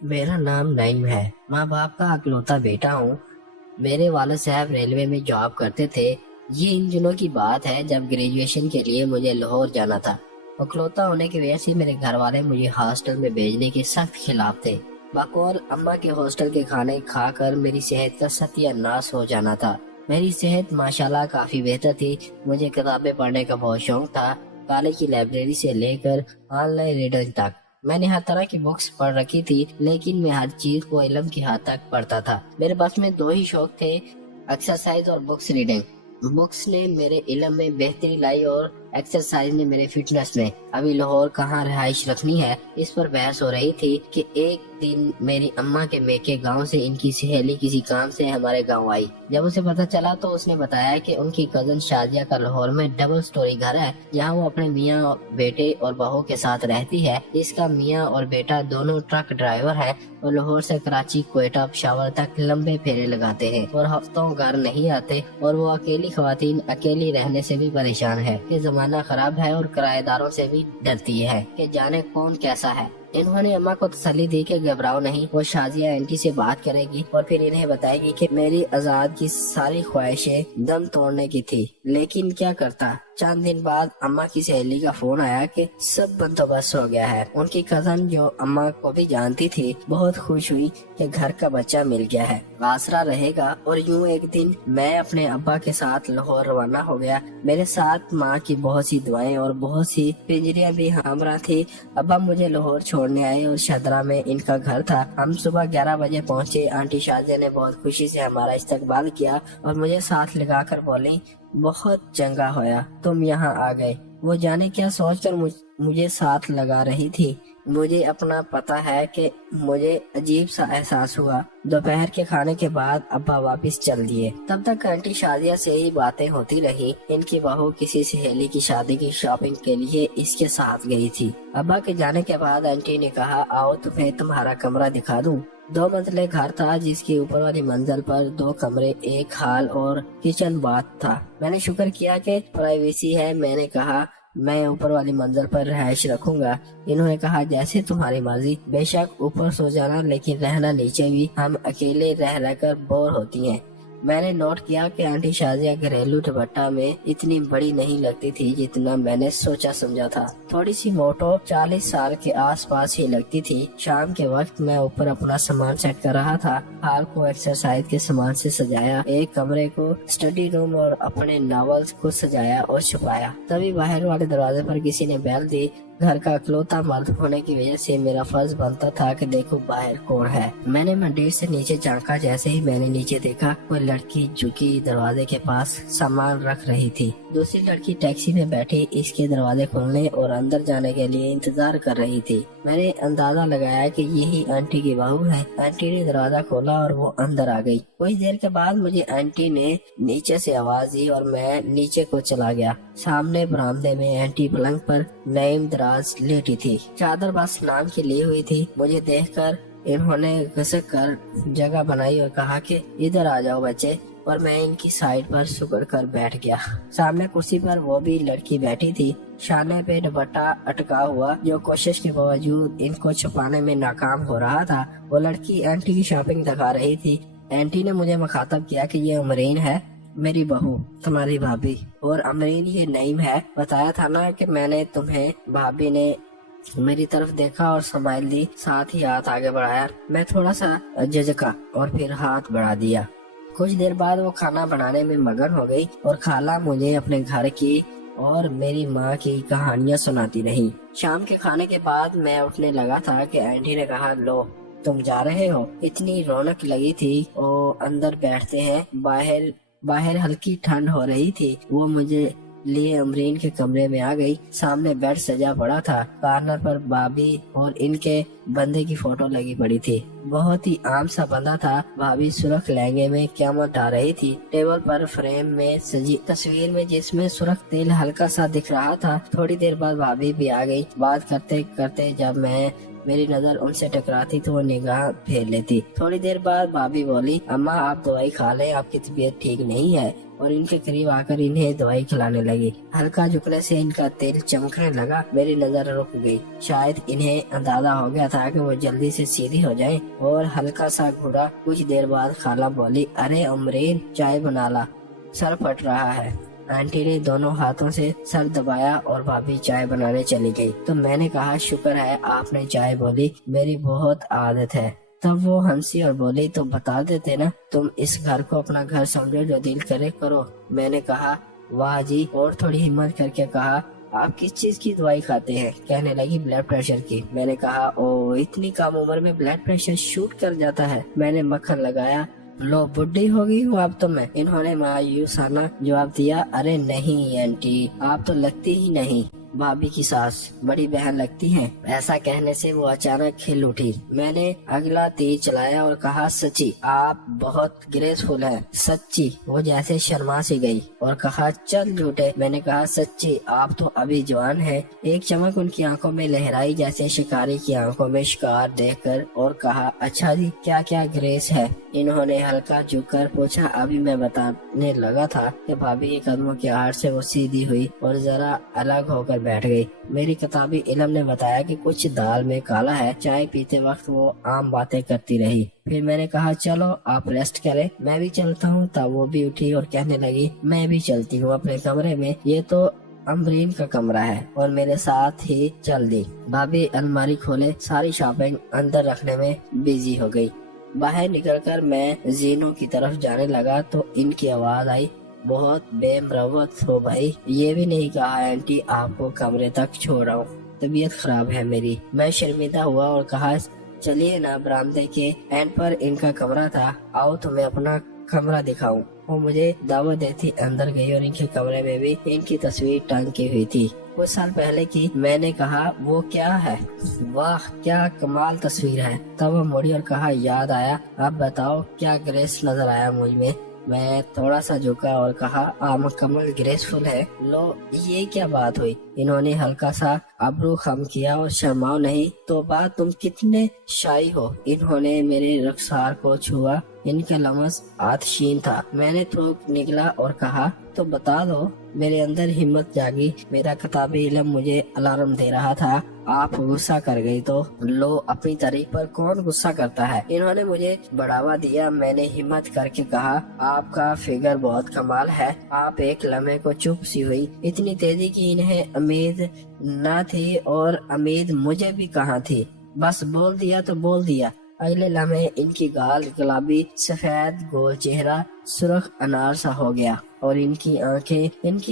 मेरा नाम नईम है। माँ बाप का अकलौता बेटा हूँ। मेरे वालिद साहब रेलवे में जॉब करते थे। ये इन दिनों की बात है जब ग्रेजुएशन के लिए मुझे लाहौर जाना था। अकलौता होने की वजह से मेरे घर वाले मुझे हॉस्टल में भेजने के सख्त खिलाफ थे। बकौल अम्मा के हॉस्टल के खाने खाकर मेरी सेहत का सत्यानाश हो जाना था। मेरी सेहत माशाल्लाह काफी बेहतर थी। मुझे किताबें पढ़ने का बहुत शौक था। कॉलेज की लाइब्रेरी से लेकर ऑनलाइन रीडिंग तक मैंने हर तरह की बुक्स पढ़ रखी थी, लेकिन मैं हर चीज को इल्म की हद तक पढ़ता था। मेरे पास में दो ही शौक थे, एक्सरसाइज और बुक्स रीडिंग। बुक्स ने मेरे इल्म में बेहतरी लाई और एक्सरसाइज ने मेरे फिटनेस में। अभी लाहौर कहाँ रिहाइश रखनी है, इस पर बहस हो रही थी कि एक दिन मेरी अम्मा के मेके गांव से इनकी सहेली किसी काम से हमारे गांव आई। जब उसे पता चला तो उसने बताया कि उनकी कजन शादिया का लाहौर में डबल स्टोरी घर है, जहां वो अपने मियाँ बेटे और बहू के साथ रहती है। इसका मियाँ और बेटा दोनों ट्रक ड्राइवर हैं और लाहौर से कराची, क्वेटा, पेशावर तक लंबे फेरे लगाते हैं और हफ्तों घर नहीं आते। और वो अकेली खवातीन अकेली रहने से भी परेशान है कि जमाना खराब है और किराएदारों से भी डरती है कि जाने कौन कैसा है। इन्होंने अम्मा को तसल्ली दी कि घबराओ नहीं, वो शाजिया आंटी से बात करेगी और फिर इन्हें बताएगी कि मेरी आजाद की सारी ख्वाहिशें दम तोड़ने की थी। लेकिन क्या करता, चंद दिन बाद अम्मा की सहेली का फोन आया कि सब बंदोबस्त हो गया है। उनकी कजन जो अम्मा को भी जानती थी बहुत खुश हुई कि घर का बच्चा मिल गया है, आसरा रहेगा। और यूं एक दिन मैं अपने अब्बा के साथ लाहौर रवाना हो गया। मेरे साथ माँ की बहुत सी दुआएं और बहुत सी पिंजरियां भी हमरा थी। अब्बा मुझे लाहौर छोड़ने आए और शदरा में इनका घर था। हम सुबह 11 बजे पहुँचे। आंटी शाजिया ने बहुत खुशी से हमारा इस्तकबाल किया और मुझे साथ लगाकर बोली, बहुत चंगा होया तुम यहाँ आ गए। वो जाने क्या सोचकर मुझे साथ लगा रही थी। मुझे अपना पता है कि मुझे अजीब सा एहसास हुआ। दोपहर के खाने के बाद अब्बा वापस चल दिए। तब तक आंटी शादिया से ही बातें होती रही। इनकी बहू किसी सहेली की शादी की शॉपिंग के लिए इसके साथ गई थी। अब्बा के जाने के बाद आंटी ने कहा, आओ तुम्हें तुम्हारा कमरा दिखा दूं। 2 मंजिले घर था जिसकी ऊपर वाली मंजिल पर 2 कमरे, एक हॉल और किचन बाथ था। मैंने शुक्र किया कि प्राइवेसी है। मैंने कहा मैं ऊपर वाली मंजिल पर रहायश रखूंगा। इन्होंने कहा जैसे तुम्हारी मर्जी, बेशक ऊपर सो जाना, लेकिन रहना नीचे भी। हम अकेले रह रहकर बोर होती हैं। मैंने नोट किया कि आंटी शाजिया घरेलू दुपट्टा में इतनी बड़ी नहीं लगती थी जितना मैंने सोचा समझा था। थोड़ी सी मोटो, 40 साल के आसपास ही लगती थी। शाम के वक्त मैं ऊपर अपना सामान सेट कर रहा था। हॉल को एक्सरसाइज के सामान से सजाया, एक कमरे को स्टडी रूम और अपने नॉवेल्स को सजाया और छुपाया। तभी बाहर वाले दरवाजे पर किसी ने बेल दी। घर का अकलौता मर्द होने की वजह से मेरा फर्ज बनता था कि देखो बाहर कौन है। मैंने मंदिर से नीचे झांका। जैसे ही मैंने नीचे देखा, कोई लड़की झुकी दरवाजे के पास सामान रख रही थी। दूसरी लड़की टैक्सी में बैठी इसके दरवाजे खोलने और अंदर जाने के लिए इंतजार कर रही थी। मैंने अंदाजा लगाया कि यही आंटी की बहू है। आंटी ने दरवाजा खोला और वो अंदर आ गई। कुछ देर के बाद मुझे आंटी ने नीचे से आवाज दी और मैं नीचे को चला गया। सामने बरामदे में आंटी पलंग पर नईम दराज लेटी थी, चादर बस नाम की ली हुई थी। मुझे देखकर इन्होंने घसक कर जगह बनाई और कहा कि इधर आ जाओ बच्चे, और मैं इनकी साइड पर सुकड़ कर बैठ गया। सामने कुर्सी पर वो भी लड़की बैठी थी, शाने पे दुपट्टा अटका हुआ, जो कोशिश के बावजूद इनको छुपाने में नाकाम हो रहा था। वो लड़की आंटी की शॉपिंग दिखा रही थी। आंटी ने मुझे मुखातब किया कि ये अमरीन है, मेरी बहू, तुम्हारी भाभी। और अमरीन ये नईम है। बताया था ना कि मैंने तुम्हें। भाभी ने मेरी तरफ देखा और स्माइल दी, साथ ही हाथ आगे बढ़ाया। मैं थोड़ा सा झिझका और फिर हाथ बढ़ा दिया। कुछ देर बाद वो खाना बनाने में मगन हो गई और खाला मुझे अपने घर की और मेरी माँ की कहानियाँ सुनाती रही। शाम के खाने के बाद मैं उठने लगा था कि आंटी ने कहा, लो तुम जा रहे हो। इतनी रौनक लगी थी। वो अंदर बैठते हैं। बाहर हल्की ठंड हो रही थी। वो मुझे लिए अमरीन के कमरे में आ गई। सामने बेड सजा पड़ा था। कॉर्नर पर भाभी और इनके बंदे की फोटो लगी पड़ी थी। बहुत ही आम सा बंदा था। भाभी सुर्ख लहंगे में क़यामत ढा रही थी। टेबल पर फ्रेम में सजी तस्वीर में जिसमें सुर्ख तेल हल्का सा दिख रहा था। थोड़ी देर बाद भाभी भी आ गई। बात करते करते जब मैं मेरी नजर उनसे टकराती तो वो निगाह फेर लेती। थोड़ी देर बाद भाभी बोली, अम्मा आप दवाई खा लें, आपकी तबीयत ठीक नहीं है, और इनके करीब आकर इन्हें दवाई खिलाने लगी। हल्का झुकने से इनका तेल चमकने लगा। मेरी नजर रुक गई। शायद इन्हें अंदाजा हो गया था कि वो जल्दी से सीधी हो जाएं, और हल्का सा घूरा। कुछ देर बाद खाला बोली, अरे अमरीन चाय बना ला, सर फट रहा है। आंटी ने दोनों हाथों से सर दबाया और भाभी चाय बनाने चली गई। तो मैंने कहा, शुक्र है आपने चाय बोली, मेरी बहुत आदत है। तब वो हंसी और बोली, तो बता देते ना, तुम इस घर को अपना घर समझो, जो दिल करे करो। मैंने कहा, वाह जी, और थोड़ी हिम्मत करके कहा, आप किस चीज की दवाई खाते हैं? कहने लगी, ब्लड प्रेशर की। मैंने कहा, ओ इतनी कम उम्र में ब्लड प्रेशर शूट कर जाता है। मैंने मक्खन लगाया, लो बुढ़ी हो गई हूँ अब तो मैं। इन्होंने मायूसाना जवाब दिया, अरे नहीं आंटी, आप तो लगती ही नहीं भाभी की सास, बड़ी बहन लगती हैं। ऐसा कहने से वो अचानक खिल उठी। मैंने अगला तीर चलाया और कहा, सच्ची आप बहुत ग्रेसफुल हैं, सच्ची। वो जैसे शर्मा सी गई और कहा, चल झूठे। मैंने कहा, सच्ची आप तो अभी जवान हैं। एक चमक उनकी आंखों में लहराई जैसे शिकारी की आंखों में शिकार देखकर, और कहा, अच्छा जी, क्या क्या ग्रेस है? इन्होंने हल्का झुककर पूछा। अभी मैं बताने लगा था कि भाभी के कदमों की आहट से वो सीधी हुई और जरा अलग होकर बैठ गई। मेरी किताबी इल्म ने बताया कि कुछ दाल में काला है। चाय पीते वक्त वो आम बातें करती रही। फिर मैंने कहा, चलो आप रेस्ट करें, मैं भी चलता हूँ। तब वो भी उठी और कहने लगी, मैं भी चलती हूँ अपने कमरे में, ये तो अमरीन का कमरा है, और मेरे साथ ही चल दी। भाभी अलमारी खोले सारी शॉपिंग अंदर रखने में बिजी हो गई। बाहर निकलकर मैं जीनों की तरफ जाने लगा तो इनकी आवाज आई, बहुत बेमरवत हो भाई, ये भी नहीं कहा आंटी आपको कमरे तक छोड़ रहा हूँ, तबीयत खराब है मेरी। मैं शर्मिंदा हुआ और कहा, चलिए ना, बरामदे के एंड पर इनका कमरा था, आओ तुम्हें अपना कमरा दिखाऊं। वो मुझे दावत देती अंदर गई और इनके कमरे में भी इनकी तस्वीर टांग की हुई थी, कुछ साल पहले की। मैंने कहा, वो क्या है? वाह क्या कमाल तस्वीर है। तब वो मुड़ी और कहा, याद आया, अब बताओ क्या ग्रेस नजर आया मुझ में? मैं थोड़ा सा झुका और कहा, मुकम्मल ग्रेसफुल है। लो ये क्या बात हुई? इन्होंने हल्का सा अब्रू खम किया और शर्माओ नहीं, तो बात तुम कितने शाई हो। इन्होंने मेरे रखसार को छुआ, इनका लमस आतशीन था। मैंने थोक निकला और कहा, तो बता दो। मेरे अंदर हिम्मत जागी। मेरा किताबी इल्म मुझे अलार्म दे रहा था, आप गुस्सा कर गई तो लो, अपनी तारीफ पर कौन गुस्सा करता है। इन्होंने मुझे बढ़ावा दिया। मैंने हिम्मत करके कहा, आपका फिगर बहुत कमाल है। आप एक लम्हे को चुप सी हुई, इतनी तेजी की इन्हें उम्मीद न थी, और उम्मीद मुझे भी कहाँ थी। बस बोल दिया तो बोल दिया। अगले लम्हे इनकी गाल गुलाबी सफेद, गोल चेहरा सुर्ख अनार सा हो गया, और इनकी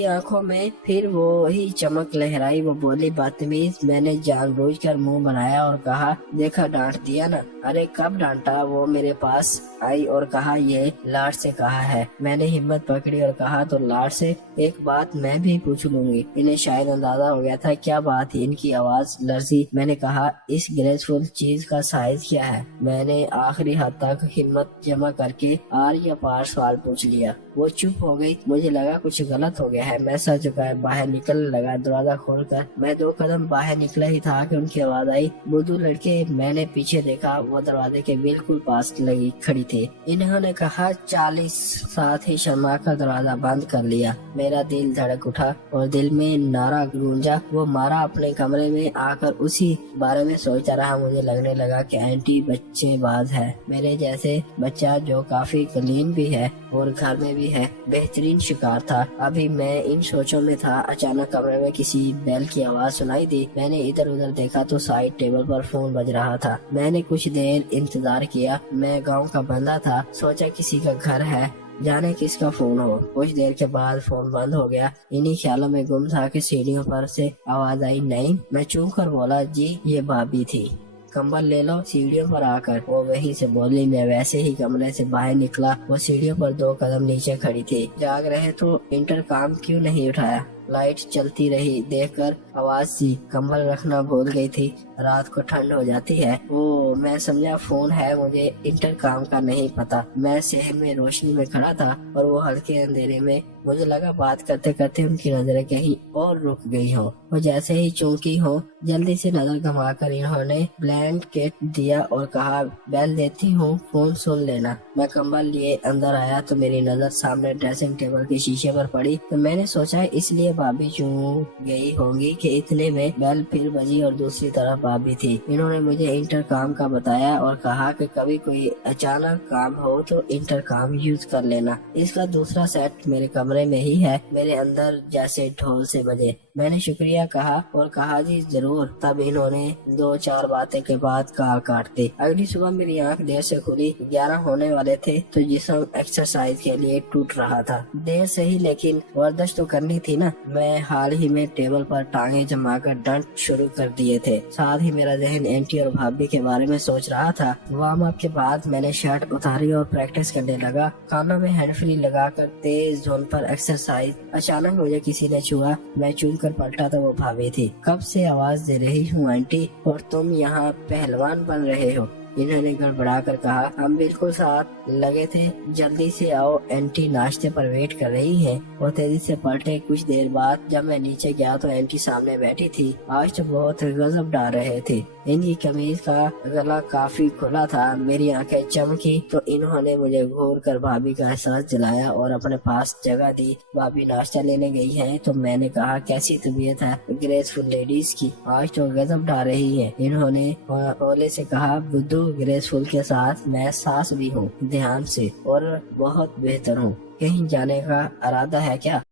आंखों में फिर वो ही चमक लहराई। वो बोली, बदतमीज। मैंने जानबूझकर मुंह बनाया और कहा, देखा डांट दिया ना। अरे कब डांटा? वो मेरे पास आई और कहा, ये लाड से कहा है। मैंने हिम्मत पकड़ी और कहा, तो लाड से एक बात मैं भी पूछ लूंगी। इन्हें शायद अंदाजा हो गया था क्या बात है। इनकी आवाज लर्जी। मैंने कहा, इस ग्रेसफुल चीज का साइज क्या है? मैंने आखिरी हद तक हिम्मत जमा करके आर या पार सवाल पूछ लिया। वो चुप हो गई। मुझे लगा कुछ गलत हो गया है। मैं सर झुकाए बाहर निकलने लगा। दरवाजा खोलकर मैं 2 कदम बाहर निकला ही था कि उनकी आवाज आई, बुद्धू लड़के। मैंने पीछे देखा, वो दरवाजे के बिल्कुल पास लगी खड़ी थी। इन्होंने कहा, 40। साथ ही शर्मा कर दरवाजा बंद कर लिया। मेरा दिल धड़क उठा और दिल में नारा गूंजा। वो मारा अपने कमरे में आकर उसी बारे में सोचता रहा। मुझे लगने लगा कि आंटी बच्चेबाज है, मेरे जैसे बच्चा जो काफी क्लीन भी है और घर में भी है, बेहतरीन शिकार था। अभी मैं इन सोचों में था, अचानक कमरे में किसी बेल की आवाज सुनाई दी। मैंने इधर उधर देखा तो साइड टेबल पर फोन बज रहा था। मैंने कुछ देर इंतजार किया। मैं गांव का बंदा था, सोचा किसी का घर है, जाने किसका फोन हो। कुछ देर के बाद फोन बंद हो गया। इन्हीं ख्यालों में गुम था कि सीढ़ियों पर से आवाज आई, नहीं। मैं चूक कर बोला, जी ये भाभी थी, कंबल ले लो। सीढ़ियों पर आकर वो वहीं से बोली। मैं वैसे ही कमरे से बाहर निकला। वो सीढ़ियों पर 2 कदम नीचे खड़ी थी। जाग रहे तो इंटरकॉम क्यों नहीं उठाया? लाइट चलती रही। देखकर आवाज सी, कंबल रखना भूल गई थी, रात को ठंड हो जाती है। वो मैं समझा फोन है, मुझे इंटरकॉम का नहीं पता। मैं शहर में रोशनी में खड़ा था और वो हल्के अंधेरे में मुझे लगा बात करते करते उनकी नजरें कहीं और रुक गई हो। वो जैसे ही चौंकी हो, जल्दी से नजर घुमाकर इन्होंने ब्लैंकेट दिया और कहा, बेल देती हूँ, फोन सुन लेना। मैं कंबल लिए अंदर आया तो मेरी नजर सामने ड्रेसिंग टेबल के शीशे पर पड़ी, तो मैंने सोचा इसलिए भाभी चूक गई होंगी कि इतने में बेल फिर बजी और दूसरी तरफ भाभी थी। इन्होंने मुझे इंटरकॉम का बताया और कहा कि कभी कोई अचानक काम हो तो इंटरकॉम यूज कर लेना। इसका दूसरा सेट मेरे कमरे में ही है। मेरे अंदर जैसे ढोल से बजे। मैंने शुक्रिया कहा और कहा जी जरूर। तब इन्होंने 2-4 बातें के बाद कॉल काट दी। अगली सुबह मेरी आंख देर से खुली, 11 होने वाले थे तो जिस्म एक्सरसाइज के लिए टूट रहा था। देर से ही, लेकिन वर्जिश तो करनी थी ना। मैं हाल ही में टेबल पर टांगे जमाकर डंट शुरू कर दिए थे। साथ ही मेरा जहन एंटी और भाभी के बारे में सोच रहा था। वार्म अप के बाद मैंने शर्ट उतारी और प्रैक्टिस करने लगा, कानों में हैंड फ्री लगाकर तेज जोन पर एक्सरसाइज। अचानक मुझे किसी ने छुआ। मैं चूम कर पलटा तो वो भाभी थी। कब से आवाज दे रही हूँ आंटी, और तुम यहाँ पहलवान बन रहे हो, इन्होंने गड़बड़ा कर कहा। हम बिल्कुल साथ लगे थे। जल्दी से आओ, आंटी नाश्ते पर वेट कर रही है। वो तेजी से पलटे। कुछ देर बाद जब मैं नीचे गया तो आंटी सामने बैठी थी। आज तो बहुत गजब डाल रहे थे। इनकी कमीज का गला काफी खुला था। मेरी आंखें चमकी तो इन्होंने मुझे घूर कर भाभी का एहसास दिलाया और अपने पास जगह दी। भाभी नाश्ता लेने गई है तो मैंने कहा, कैसी तबीयत है ग्रेसफुल लेडीज की, आज तो गजब डाल रही है। इन्होंने ओले से कहा, बुद्धू ग्रेसफुल के साथ मैं सास भी हूँ, ध्यान से, और बहुत बेहतर हूँ। कहीं जाने का इरादा है क्या?